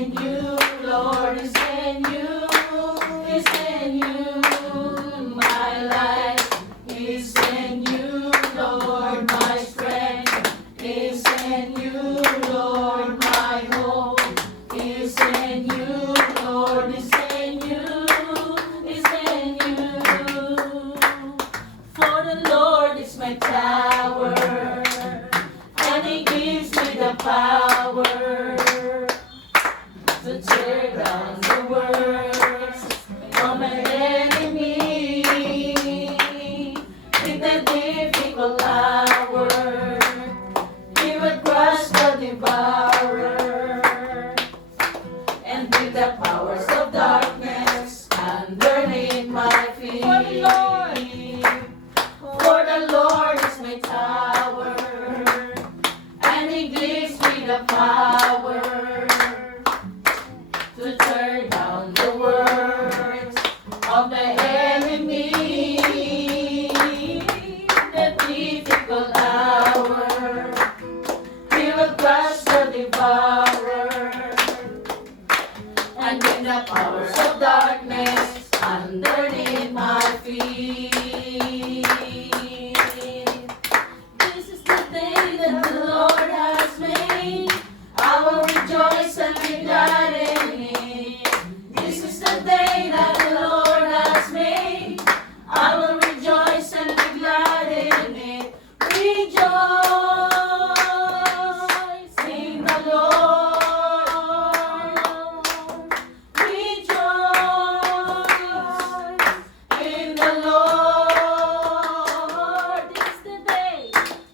in you, Lord, is in you, is in you. My life is in you, Lord, my strength is in you, Lord, my hope is in you, Lord, is in you, is in you. For the Lord is my tower, and He gives me the power to tear down the works of my enemy. In the difficult hour, He will crush the devourer, and with the powers of darkness underneath my feet. For the Lord is my tower, and He gives me the power to tear down the works of the enemy. The difficult hour, He will crush the devourer, and with the powers of darkness underneath my feet. This is the day that the Lord has made. I will rejoice and be glad in it. This is the day that the Lord has made. I will rejoice and be glad in it. Rejoice in the Lord. Rejoice in the Lord.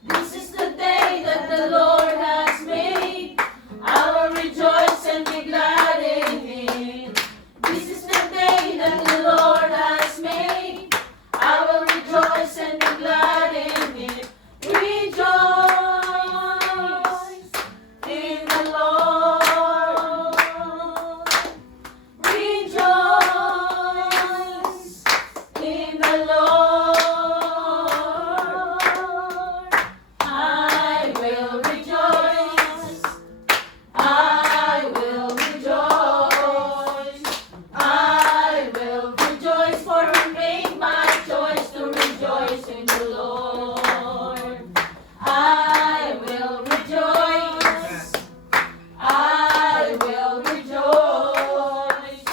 This is the day that the Lord has made. I will rejoice and be glad in it. This is the day that the Lord has made. I will rejoice and be glad in it. Rejoice in the Lord. Rejoice in the Lord. I will rejoice. I will rejoice. I will rejoice, for I made my choice to rejoice in the Lord. I will rejoice. I will rejoice.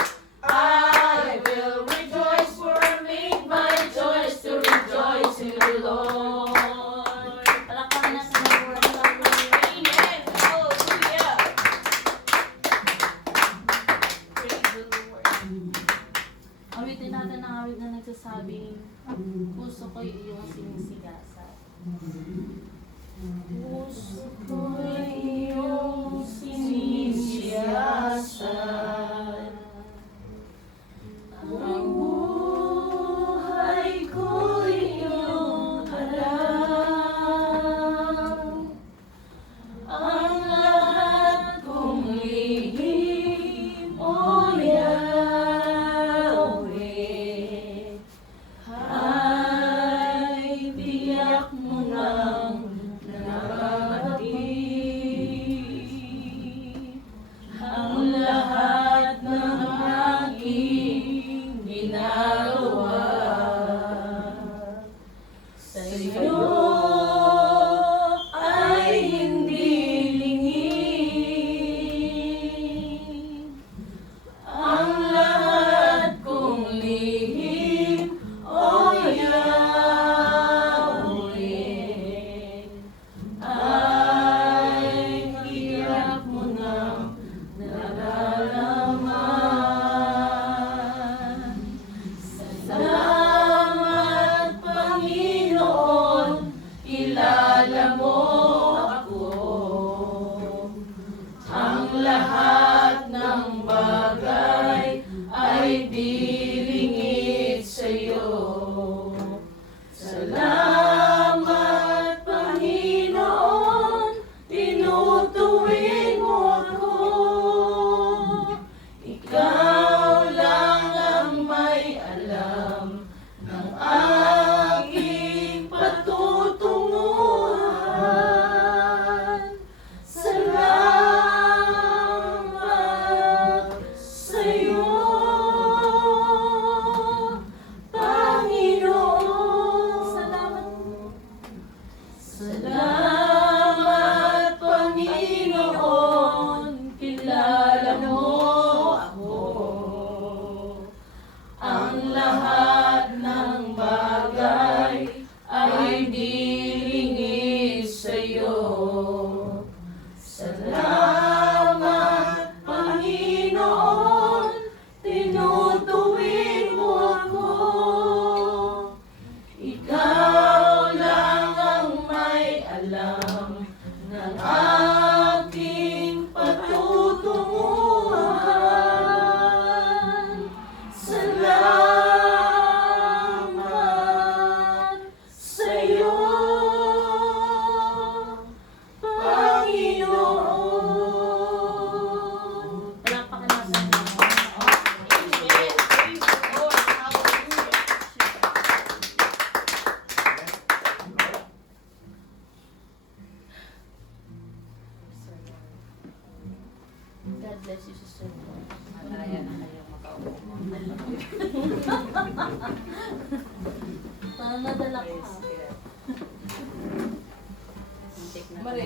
I will rejoice, for I made my choice to rejoice in the Lord. Palakpakan natin ang word ng Lord. Amen. Hallelujah. Praise the Lord. Awitin natin ang awit na nagsasabing, puso ko'y iyong sinisigasan. Puso ko'y iyong sinisigasan. Ang buhay ko'y iyong harap. Ang lahat kong lihim, O Yahweh, ay tiyak mo nang narating. God bless you, Sister. Malaya na kayo makaupo mo. Parang nadala ka. Praise God. Muntik na Marie.